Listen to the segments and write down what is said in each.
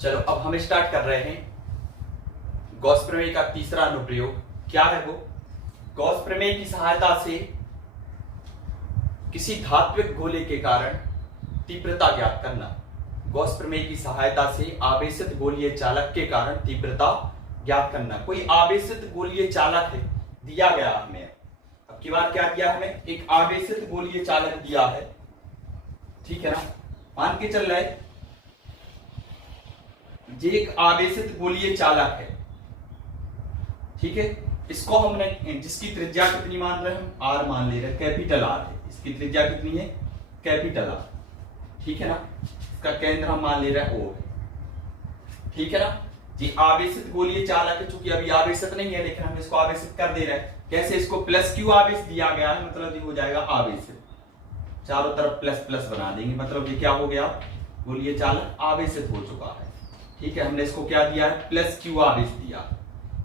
चलो अब हम स्टार्ट कर रहे हैं गॉस प्रमेय का तीसरा अनुप्रयोग। क्या है वो? गॉस प्रमेय की सहायता से किसी धात्विक गोले के कारण तीव्रता ज्ञात करना। गॉस प्रमेय की सहायता से आवेशित गोलीय चालक के कारण तीव्रता ज्ञात करना। कोई आवेशित गोलीय चालक है, दिया गया हमें। अब की बार क्या दिया हमें? एक आवेशित गोलीय चालक दिया है, ठीक है ना। मान के चल रहा है ये एक आवेशित गोलीय चालक है, ठीक है। इसको हमने, जिसकी त्रिज्या कितनी मान रहे हैं हम? आर मान ले रहे हैं, कैपिटल आर है। इसकी त्रिज्या कितनी है? कैपिटल आर, ठीक है ना। इसका केंद्र हम मान ले रहे हैं ओ है, ठीक है ना। ये आवेशित गोलीय चालक है, चूंकि अभी आवेशित नहीं है लेकिन हम इसको आवेशित कर दे रहे हैं। कैसे? इसको प्लस क्यू आवेश दिया गया है, मतलब ये हो जाएगा आवेशित। चारों तरफ प्लस प्लस बना देंगे, मतलब ये क्या हो गया? गोलीय चालक आवेशित हो चुका है, ठीक है। हमने इसको क्या दिया है? प्लस क्यू आवेश दिया।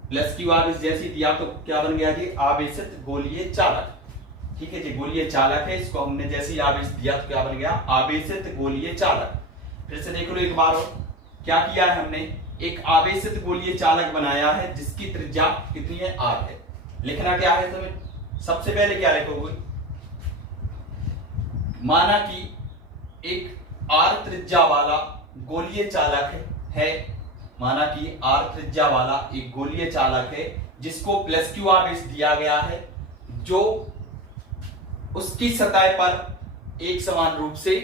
प्लस क्यू आवेश जैसे दिया तो क्या बन गया जी? आवेशित गोलीय चालक, ठीक है जी। गोलीय चालक है, इसको हमने जैसे ही आवेश दिया तो क्या बन गया? आवेशित गोलीय चालक। फिर से देख लो एक बार और, क्या किया है हमने? एक आवेशित गोलीय चालक बनाया है जिसकी त्रिज्या कितनी है? आर है। लिखना क्या है तुम्हें? सबसे पहले क्या लिखोगे? माना कि एक आर त्रिज्या वाला गोलीय चालक है। माना कि आर त्रिज्या वाला एक गोलीय चालक है जिसको प्लस क्यू आवेश दिया गया है, जो उसकी सतह पर एक समान रूप से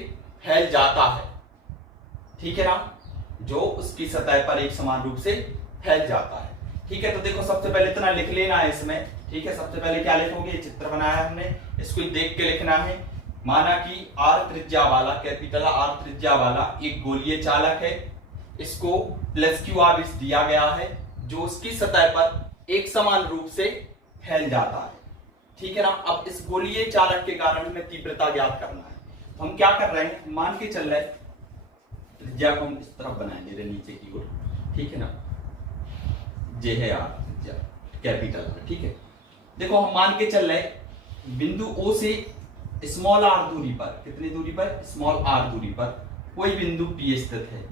फैल जाता है, ठीक है ना। जो उसकी सतह पर एक समान रूप से फैल जाता है, ठीक है। तो देखो सबसे पहले इतना लिख लेना है इसमें, ठीक है। सबसे पहले क्या लिखोगे? चित्र बनाया हमने, इसको देख के लिखना है। माना कि आर त्रिज्या वाला, कैपिटल आर त्रिज्या वाला एक गोलीय चालक है, इसको प्लस क्यू आवेश दिया गया है जो उसकी सतह पर एक समान रूप से फैल जाता है, ठीक है ना। अब इस गोलीय चालक के कारण हमें तीव्रता ज्ञात करना है। तो हम क्या कर रहे हैं? मान के चल रहे हैं त्रिज्या को हम इस तरफ बनाएंगे नीचे की ओर, ठीक है ना। जे है आर त्रिज्या कैपिटल, ठीक है। देखो हम मान के चल रहे बिंदु ओ से स्मॉल आर दूरी पर, कितनी दूरी पर? स्मॉल आर दूरी पर कोई बिंदु पी स्थित है,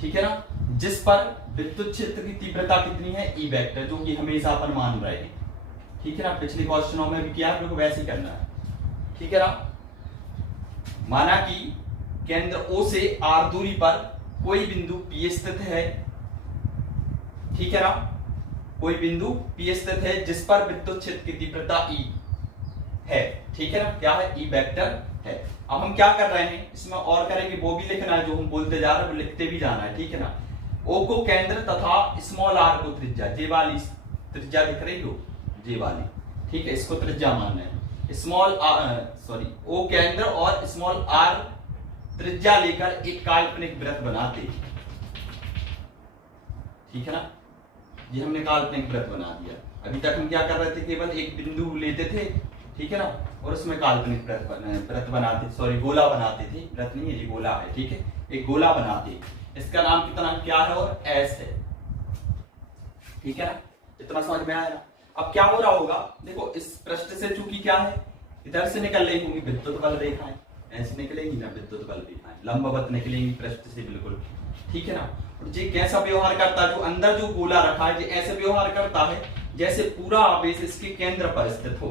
ठीक है ना, जिस पर विद्युत क्षेत्र की तीव्रता कितनी है? ई वेक्टर, जो कि हमेशा अपन मान रहे हैं, ठीक है ना। पिछले क्वेश्चनों में भी किया, आपको वैसे ही करना है, ठीक है ना। माना कि केंद्र ओ से आर दूरी पर कोई बिंदु पी स्थित है, ठीक है ना। कोई बिंदु पी स्थित है जिस पर विद्युत क्षेत्र की तीव्रता ई है, ठीक है ना। क्या है? ई वेक्टर है। अब हम क्या कर रहे हैं इसमें और करेंगे, वो भी लिखना है, जो हम बोलते जा रहे हैं वो लिखते भी जाना है, ठीक है ना। ओ को केंद्र तथा स्मॉल आर को त्रिज्या, जे वाली त्रिज्या दिख रही हो, जे वाली, ठीक है, इसको त्रिज्या मानना है। स्मॉल ओ केंद्र और स्मॉल आर त्रिज्या लेकर एक काल्पनिक वृत्त बनाते, ठीक है ना। ये हमने काल्पनिक वृत्त बना दिया। अभी तक हम क्या कर रहे थे? केवल एक बिंदु लेते थे, ठीक है ना, और उसमें काल्पनिक वृत्त बनाते, सॉरी गोला बनाते थे। वृत्त नहीं है, ये गोला है, ठीक है। एक गोला बनाते, इसका नाम कितना क्या है? और एस है, ठीक है ना। इतना समझ में आया ना। अब क्या हो रहा होगा? देखो इस पृष्ठ से चूंकि क्या है, इधर से निकल रही होंगी विद्युत बल रेखाएं, ऐसे निकलेंगी ना विद्युत बल रेखाएं, लंबवत निकलेंगी पृष्ठ से, बिल्कुल, ठीक है ना। और ये कैसा व्यवहार करता है? जो अंदर जो गोला रखा है, ये ऐसे व्यवहार करता है जैसे पूरा आवेश इसके केंद्र पर स्थित हो,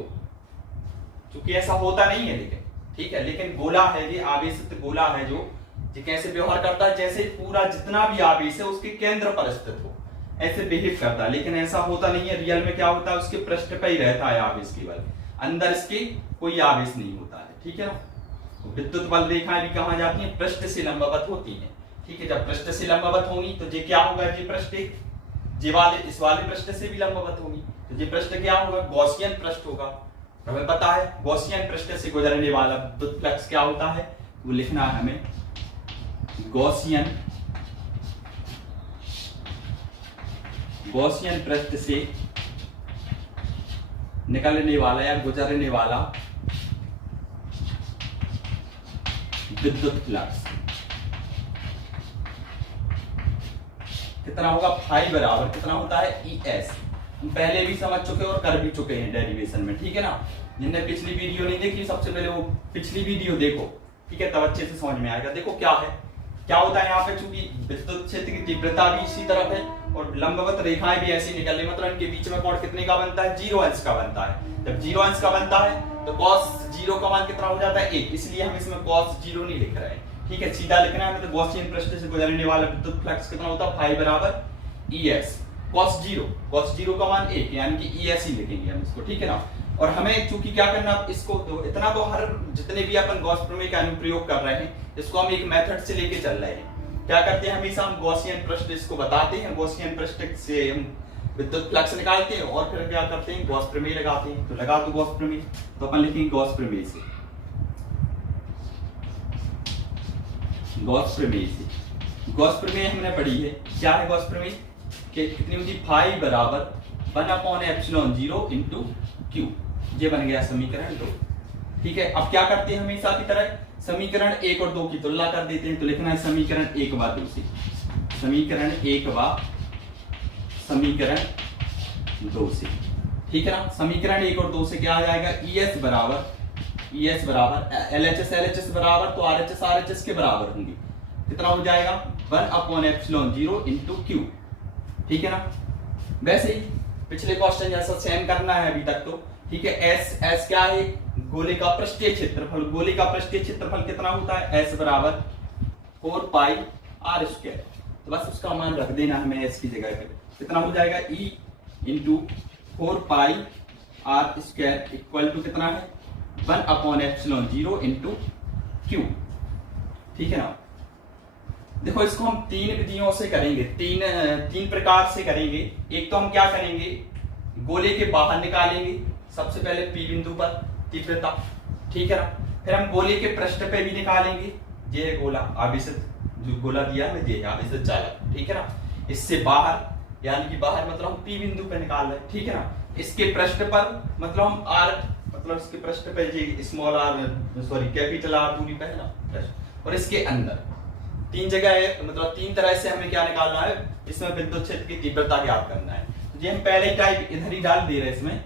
क्योंकि ऐसा होता नहीं है, लेकिन ठीक है, लेकिन गोला है, ये आवेशित गोला है, जो ये कैसे व्यवहार करता है? जैसे पूरा जितना भी आवेश है उसके केंद्र पर स्थित हो, ऐसे बिहेव करता है। लेकिन ऐसा होता नहीं है, रियल में क्या होता है? उसके पृष्ठ पर ही रहता है आवेश, केवल अंदर इसके कोई आवेश नहीं होता है, ठीक है ना। तो विद्युत बल रेखाएं भी कहां जाती हैं? पृष्ठ से लंबवत होती हैं, ठीक है। जब पृष्ठ से लंबवत होंगी तो ये क्या होगा? ये पृष्ठ ये वाले इस वाले पृष्ठ से भी लंबवत होगी, तो ये पृष्ठ क्या होगा? गॉसियन पृष्ठ होगा। हमें पता है गॉसियन पृष्ठ से गुजरने वाला विद्युत फ्लक्स क्या होता है, वो लिखना है हमें। गॉसियन पृष्ठ से निकलने वाला या गुजरने वाला विद्युत फ्लक्स कितना होगा? फाई बराबर कितना होता है? E S. हम पहले भी समझ चुके और कर भी चुके हैं डेरिवेशन में, ठीक है ना। जिनने पिछली वीडियो नहीं देखी, सबसे पहले वो पिछली वीडियो देखो, ठीक है, तब अच्छे से समझ में आएगा। देखो क्या है क्या होता है यहाँ पे, चूंकि विद्युत क्षेत्र की तीव्रता भी इसी तरफ है और लंबवत रेखाएं भी ऐसी निकल रही, मतलब इनके बीच में कोण कितने का बनता है, 0 अंश का बनता है। जब 0 अंश का बनता है तो cos 0 का मान कितना हो जाता है 1, इसलिए हम इसमें cos 0 नहीं लिख रहे हैं, ठीक है, सीधा लिखना है। मतलब गॉसियन पृष्ठ से गुजरने वाला विद्युत फ्लक्स कितना होता है, फाई बराबर ES cos 0 का मान 1, यानी कि ES ही लिखेंगे हम इसको, ठीक है ना। और हमें चूंकि क्या करना, इसको तो इतना तो हर जितने भी अपन गॉस प्रमेय का अनुप्रयोग कर रहे हैं, इसको हम एक मेथड से लेके चल रहे हैं। क्या करते हैं, हमेशा हम गॉसियन पृष्ठ इसको बताते हैं, गॉसियन पृष्ठ से हम विद्युत फ्लक्स निकालते हैं और फिर क्या करते हैं, गॉस प्रमेय लगाते हैं। तो लगा दो गॉस प्रमेय, तो अपन लिखेंगे गॉस प्रमेय से, गॉस प्रमेय से। गॉस प्रमेय हमने पढ़ी है, क्या है गॉस प्रमेय, कि कितनी होती है, फाई बराबर 1/ε0 इंटू क्यू, ये बन गया समीकरण 2, ठीक है। अब क्या करते हैं, हमेशा की तरह समीकरण 1 और 2 की तुलना कर देते हैं। तो लिखना है समीकरण 1 व 2 से, समीकरण 1 व समीकरण 2 से, ठीक है ना। समीकरण 1 और 2 से क्या आ जाएगा, ES बराबर LHS बराबर, तो RHS के बराबर होंगे, कितना हो जाएगा 1/ε0 इंटू क्यू, ठीक है ना। वैसे ही पिछले क्वेश्चन जैसा सेम करना है अभी तक तो, ठीक है। एस क्या है, गोले का पृष्ठीय क्षेत्रफल, गोले का पृष्ठीय क्षेत्रफल कितना होता है, S बराबर 4 पाई r², तो बस उसका मान रख देना हमें S की जगह पे, कितना हो जाएगा E into 4 pi r² equal to कितना है 1/ε0 इंटू क्यू, ठीक है ना। देखो इसको हम 3 विधियों से करेंगे, तीन प्रकार से करेंगे। एक तो हम क्या करेंगे, गोले के बाहर निकालेंगे सबसे पहले P बिंदु पर तीव्रता, ठीक है ना। फिर हम गोले के पृष्ठ पे भी निकालेंगे, ये गोला आवेशित, जो गोला दिया है ये आवेशित चालक, ठीक है ना। इससे बाहर, यानी कि बाहर मतलब हम P बिंदु पे निकाल रहे हैं, ठीक है ना। इसके पृष्ठ पर मतलब हम R, मतलब इसके पृष्ठ पे जी small r, sorry capital R दूरी पे है ना, और इसके अंदर 3 जगह है, मतलब 3 तरह से हमें क्या निकालना है, इसमें विद्युत क्षेत्र की तीव्रता ज्ञात करना है। तो ये हम पहले टाइप इधर ही डाल दे रहे हैं, इसमें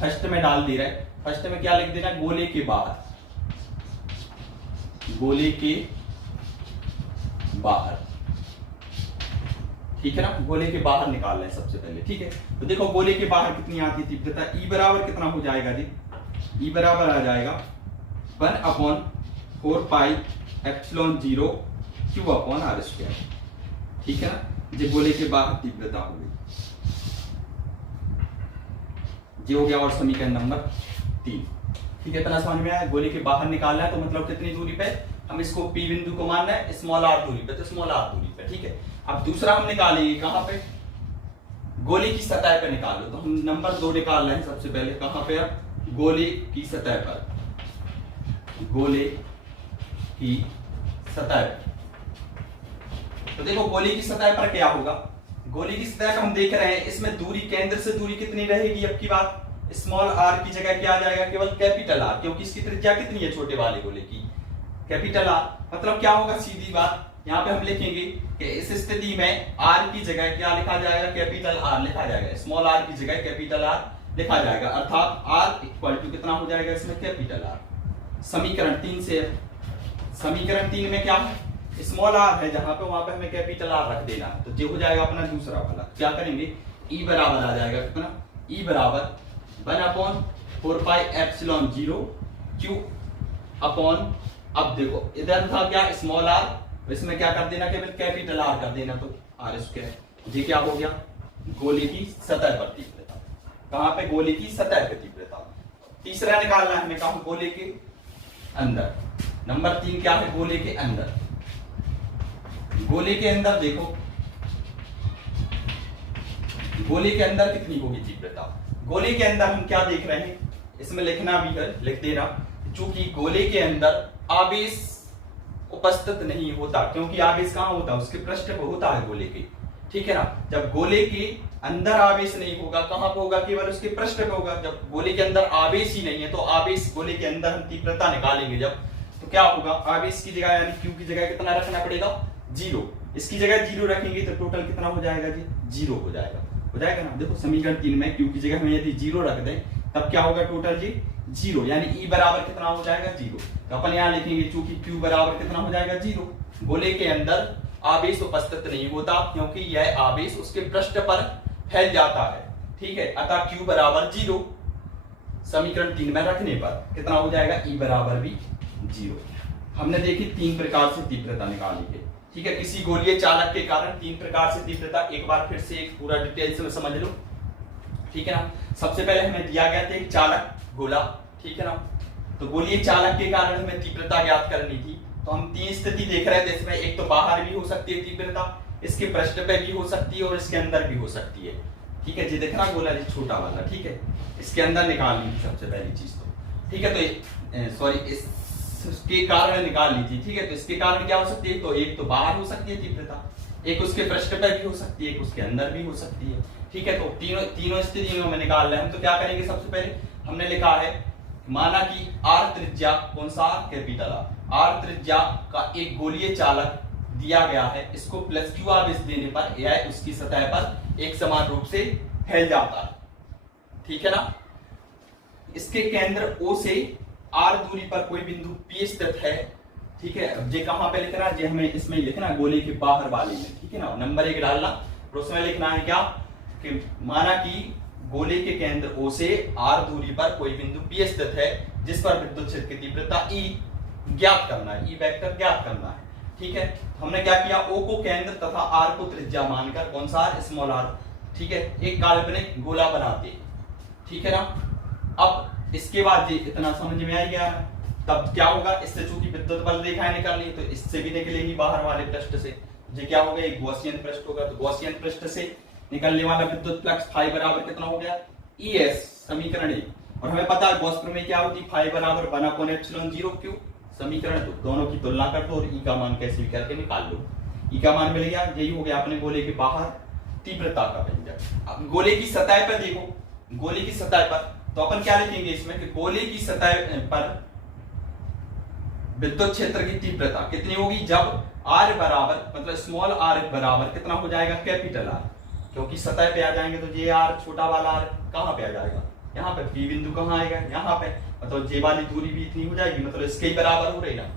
फर्स्ट में डाल दे रहे हैं। फर्स्ट में क्या लिख देना, गोले के बाहर, गोले के बाहर, ठीक है ना, गोले के बाहर निकाल रहे हैं सबसे पहले, ठीक है। तो देखो गोले के बाहर कितनी आती है तीव्रता, E बराबर कितना हो जाएगा जी, E बराबर आ जाएगा 1/4 पाई ε0 Q/r², ठीक है ना। ये गोले के बाहर तीव्रता हो गई, ये हो गया। और समीकरण नंबर 3, ठीक है, इतना समझ में आया। गोले के बाहर निकालना है तो मतलब कितनी दूरी पे, हम इसको P बिंदु को मानना है स्मॉल r दूरी पे, तो स्मॉल r दूरी पे, ठीक है। अब दूसरा हम निकालेंगे कहां पे, गोले की सतह पे निकालो। तो हम नंबर 2 निकाल रहे हैं सबसे पहले, कहां पे, गोले की सतह पर, गोले की सतह पर। तो देखो गोले की सतह पर क्या होगा, गोले की सतह पर हम देख रहे हैं इसमें दूरी, केंद्र से दूरी कितनी रहेगी, अब की बात स्मॉल r की जगह क्या आ जाएगा, केवल कैपिटल R, क्योंकि इसकी त्रिज्या कितनी है छोटे वाले गोले की, कैपिटल R। मतलब क्या होगा, सीधी बात यहाँ पे हम लिखेंगे कि इस स्थिति में R की जगह क्या लिखा जाएगा, कैपिटल R लिखा जाएगा, स्मॉल r की जगह कैपिटल R लिखा जाएगा, अर्थात R इक्वल टू कितना हो जाएगा इसमें, कैपिटल R। समीकरण 3 से, समीकरण 3 में क्या है, स्मॉल r है जहां पे, वहां पे हमें कैपिटल R रख देना है। तो ये हो जाएगा अपना दूसरा वाला, क्या करेंगे, E बराबर आ जाएगा कितना, E बराबर 1/4 पाई ε0 Q अपॉन, अब देखो इधर था क्या स्मॉल r, इसमें क्या कर देना, केवल कैपिटल R कर देना, तो r²। ये क्या हो गया, गोले की सतह पर तीव्रता, कहां पे, गोले की सतह पर तीव्रता। तीसरा निकालना है हमें, कहा गोले के अंदर, नंबर 3 क्या है, गोले के अंदर। गोले के अंदर देखो, गोले के अंदर कितनी होगी तीव्रता, गोले के अंदर हम क्या देख रहे हैं, इसमें लिखना भी है, लिख देना, चूंकि गोले के अंदर आवेश उपस्थित नहीं होता, क्योंकि आवेश कहां होता है, उसके पृष्ठ पर होता है गोले के, ठीक है ना। जब गोले के अंदर आवेश नहीं होगा, कहां पे होगा, केवल उसके पृष्ठ पे होगा। जब गोले के अंदर आवेश ही नहीं है तो आवेश, गोले के अंदर हम तीव्रता निकालेंगे जब, तो क्या होगा, आवेश की जगह यानी Q की जगह कितना रखना पड़ेगा, 0। इसकी जगह 0 रखेंगे तो टोटल कितना हो जाएगा जी, 0 हो जाएगा ना। देखो समीकरण 3 में Q की जगह हम यदि 0 रख दें तब क्या होगा टोटल जी, जीरो, यानी ई बराबर कितना हो जाएगा जीरो। तो अपन यहाँ लिखेंगे चूंकि क्यू बराबर कितना हो जाएगा जीरो। गोले के अंदर आवेश उपस्थित नहीं होता क्योंकि यह आवेश उसके पृष्ठ पर फैल जाता है, ठीक है। अतः क्यू बराबर जीरो। समीकरण 3 में रखने पर कितना हो जाएगा, ई बराबर भी जीरो। हमने देखी 3 प्रकार से तीव्रता निकाली है, ठीक है। किसी गोलीय चालक के कारण 3 प्रकार से तीव्रता, एक बार फिर से एक पूरा डिटेल से समझ लो, ठीक है ना। सबसे पहले हमें दिया गया था एक चालक गोला, ठीक है ना। तो गोलीय चालक के कारण हमें तीव्रता ज्ञात करनी थी। तो हम 3 स्थिति देख रहे थे इसमें, एक तो बाहर भी हो सकती है तीव्रता, इसके पृष्ठ पे भी हो सकती है और इसके अंदर भी हो सकती है, ठीक है। जी देखना गोला जी छोटा वाला, ठीक है, इसके अंदर निकालनी थी सबसे पहली चीज तो, ठीक है। तो सॉरी इसके कारण निकाल लीजिए, ठीक है। तो इसके कारण क्या हो सकती है, तो एक तो बाहर हो सकती है तीव्रता, एक उसके पृष्ठ पे भी हो सकती है, एक उसके अंदर भी हो सकती है, ठीक है। तो तीनों स्थितियों में निकाल रहे हैं हम। तो क्या करेंगे, सबसे पहले हमने लिखा है, माना कि आर त्रिज्या, कौन सा, कैपिटल आर त्रिज्या का एक गोलीय चालक दिया गया है, इसको प्लस क्यू आवेश देने पर यह उसकी सतह पर एक समान रूप से फैल जाता है, ठीक है ना। इसके केंद्र O से आर दूरी पर कोई बिंदु P स्थित है, ठीक है। अब ये कहां पे लिखना है, ये हमें इसमें लिखना है गोले के बाहर वाले में, ठीक है ना। नंबर 1 डालना और उसमें लिखना है क्या, कि माना कि गोले के केंद्र O से R दूरी पर कोई बिंदु P स्थित है जिस पर विद्युत क्षेत्र की तीव्रता E ज्ञात करना है, E वेक्टर ज्ञात करना है, ठीक है। हमने क्या किया, O को केंद्र तथा R को त्रिज्या मानकर, कौन सा, स्मॉल r, ठीक है, एक काल्पनिक गोला बनाते, ठीक है ना। अब इसके बाद ये इतना समझ में आ गया, तब क्या होगा, इससे चूंकि विद्युत बल रेखाएं निकालनी तो इससे भी निकलेगी बाहर वाले पृष्ठ से। ये क्या होगा, एक गॉसियन पृष्ठ होगा, तो गॉसियन पृष्ठ से निकलने वाला विद्युत फ्लक्स फाई बराबर कितना हो गया, ES, समीकरण 1। और हमें पता है गॉस प्रमेय क्या होती, फाई बराबर 1/ε0 क्यू। समीकरण 2, दोनों की तुलना कर दो और E का मान कैसे भी करके निकाल लो। E का मान मिल गया, यही हो गया अपने गोले के बाहर तीव्रता का व्यंजक। अब गोले की सतह पर देखो, गोले की सतह पर तो अपन क्या लिखेंगे इसमें, कि गोले की सतह पर विद्युत क्षेत्र की तीव्रता कितनी होगी, जब R बराबर, मतलब स्मॉल r बराबर कितना हो जाएगा, कैपिटल R। क्योंकि सतह पे आ जाएंगे तो ये R, छोटा वाला R कहां पे आ जाएगा, यहाँ पे। P बिंदु कहां आएगा, यहाँ पे, मतलब जे वाली दूरी भी इतनी हो जाएगी, मतलब इसके बराबर हो रही ना,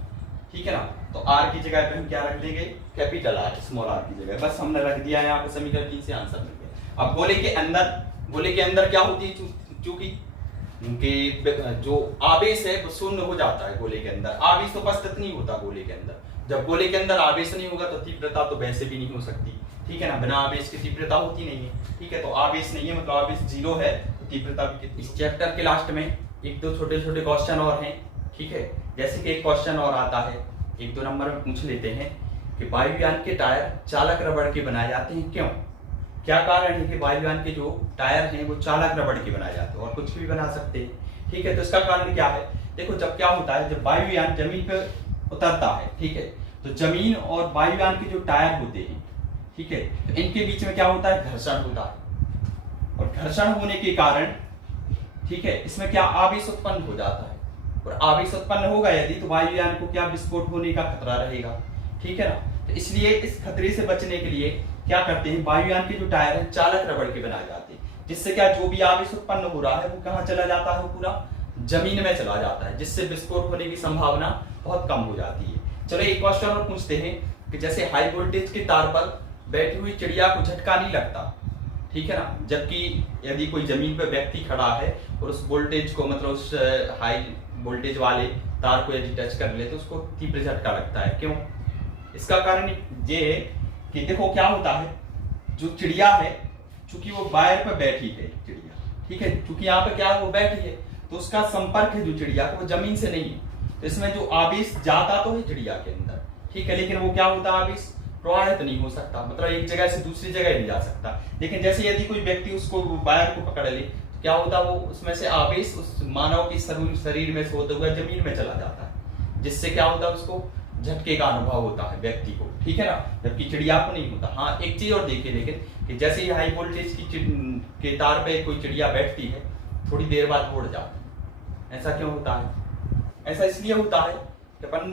ठीक है ना। तो R की जगह पे हम क्या रख देंगे, कैपिटल R, स्मॉल r की जगह। बस हमने रख दिया यहाँ पे, समीकरण 3 से आंसर मिल गया। अब गोले के अंदर क्या होती है, चूंकि जो आवेश है वो शून्य हो जाता है गोले के अंदर, आवेश तो उपस्थित नहीं होता गोले के अंदर। जब गोले के अंदर आवेश नहीं होगा तो तीव्रता तो वैसे भी नहीं हो सकती, ठीक है ना। बिना आवेश की तीव्रता होती नहीं है, ठीक है। तो आवेश नहीं है, मतलब आवेश 0 है, तो तीव्रता भी कितनी। इस चैप्टर के लास्ट में 1-2 छोटे-छोटे क्वेश्चन और हैं, ठीक है। जैसे कि एक क्वेश्चन और आता है, 1-2 नंबर में पूछ लेते हैं कि वायुयान के टायर चालक रबड़ के बनाए जाते हैं, क्यों। क्या कारण है कि वायुयान के जो टायर हैं वो चालक रबड़ के बनाए जाते हैं, और कुछ भी बना सकते हैं, ठीक है। तो इसका कारण क्या है, देखो जब क्या होता है, जब वायुयान जमीन पे उतरता है, ठीक है, तो जमीन और वायुयान के जो टायर होते हैं, ठीक है, तो इनके बीच में क्या होता है, घर्षण होता है। और घर्षण होने के कारण, ठीक है, इसमें क्या आवेश उत्पन्न हो जाता है, और आवेश उत्पन्न होगा यदि, तो वायुयान को क्या विस्फोट होने का खतरा रहेगा, ठीक है ना। तो इसलिए इस खतरे से बचने के लिए क्या करते हैं, वायुयान के जो टायर हैं चालक रबड़ के बनाए जाते हैं, जिससे क्या जो भी आवेश उत्पन्न हो रहा है वो कहां चला जाता है, पूरा जमीन में चला जाता है, जिससे विस्फोट होने की संभावना बहुत कम हो जाती है। चलो एक क्वेश्चन और पूछते हैं कि जैसे हाई वोल्टेज के तार पर बैठी हुई चिड़िया को झटका नहीं लगता, ठीक है ना, जबकि यदि कोई जमीन पर व्यक्ति खड़ा है और उस वोल्टेज को, मतलब उस हाई वोल्टेज वाले तार को यदि टच कर ले तो उसको तीव्र झटका लगता है, क्यों। इसका कारण ये है कि देखो क्या होता है, जो चिड़िया है चूंकि वो वायर पर बैठी है चिड़िया, ठीक है, चूंकि यहाँ पे क्या है वो बैठी है, तो उसका संपर्क है जो चिड़िया का वो जमीन से नहीं है, तो इसमें जो आवेश जाता तो है चिड़िया के अंदर, ठीक है, लेकिन वो क्या होता है, आवेश प्रवाहित नहीं हो सकता, मतलब एक जगह से दूसरी जगह नहीं जा सकता। लेकिन जैसे यदि कोई व्यक्ति उसको वायर को पकड़ ले तो क्या होता है, वो उसमें से आवेश उस मानव के शरीर में से होते हुए जमीन में चला जाता है, जिससे क्या होता है, उसको झटके का अनुभव होता है व्यक्ति को, ठीक है ना, जबकि चिड़िया को नहीं होता। हाँ एक चीज और देखिए, लेकिन कि जैसे ही हाई वोल्टेज के तार पे कोई चिड़िया बैठती है, थोड़ी देर बाद उड़ जाती है, ऐसा क्यों होता है, ऐसा इसलिए होता है कि अपन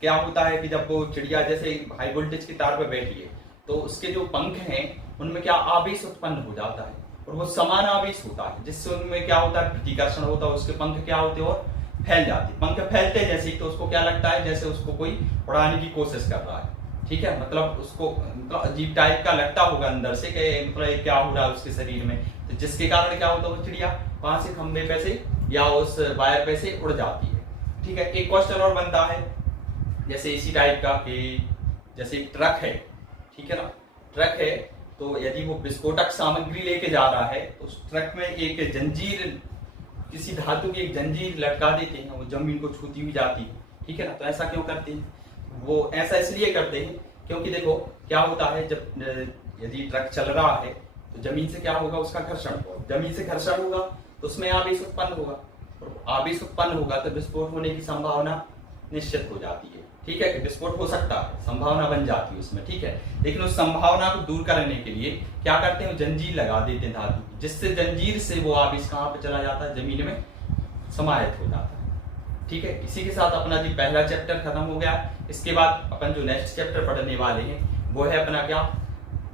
क्या होता है कि जब वो चिड़िया जैसे हाई वोल्टेज के तार पे बैठी है तो उसके जो पंख हैं उनमें क्या आवेश उत्पन्न हो जाता है, और वो समान आवेश होता है, जिससे उनमें क्या होता है, प्रतिकर्षण होता है, उसके पंख क्या होते हैं और फैल जाते हैं। पंख फैलते जैसे ही तो उसको क्या लगता है, जैसे उसको कोई उड़ाने की कोशिश कर रहा है, ठीक है, मतलब उसको मतलब अजीब टाइप का लगता होगा अंदर से कि मतलब क्या हो रहा है उसके शरीर में, तो जिसके कारण क्या होता है, वो चिड़िया वहां से खंबे पे से या उस वायर पे से उड़ जाती है, ठीक है। एक क्वेश्चन और बनता है जैसे इसी टाइप का कि जैसे एक ट्रक है, ठीक है ना, ट्रक है, तो यदि वो विस्फोटक सामग्री लेके जा रहा है तो उस ट्रक में एक जंजीर, किसी धातु की एक जंजीर लटका देते हैं, वो जमीन को छूती हुई जाती है, ठीक है ना। तो ऐसा क्यों करते हैं, वो ऐसा इसलिए करते हैं क्योंकि देखो क्या होता है, जब यदि ट्रक चल रहा है तो जमीन से क्या होगा, उसका घर्षण होगा, जमीन से घर्षण होगा तो उसमें आवेश उत्पन्न होगा, और आवेश उत्पन्न होगा तो विस्फोट होने की संभावना निश्चित हो जाती है, ठीक है, कि विस्फोट हो सकता है, संभावना बन जाती है उसमें, ठीक है। लेकिन उस संभावना को दूर करने के लिए क्या करते हैं, जंजीर लगा देते हैं धातु, जिससे जंजीर से वो आवेश कहाँ पे चला जाता है, जमीन में समाहित हो जाता है, ठीक है। इसी के साथ अपना जी पहला चैप्टर खत्म हो गया। इसके बाद अपन जो नेक्स्ट चैप्टर पढ़ने वाले हैं वो है अपना क्या,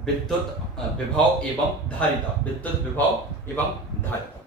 विद्युत विभव एवं धारिता, विद्युत विभव एवं धारिता।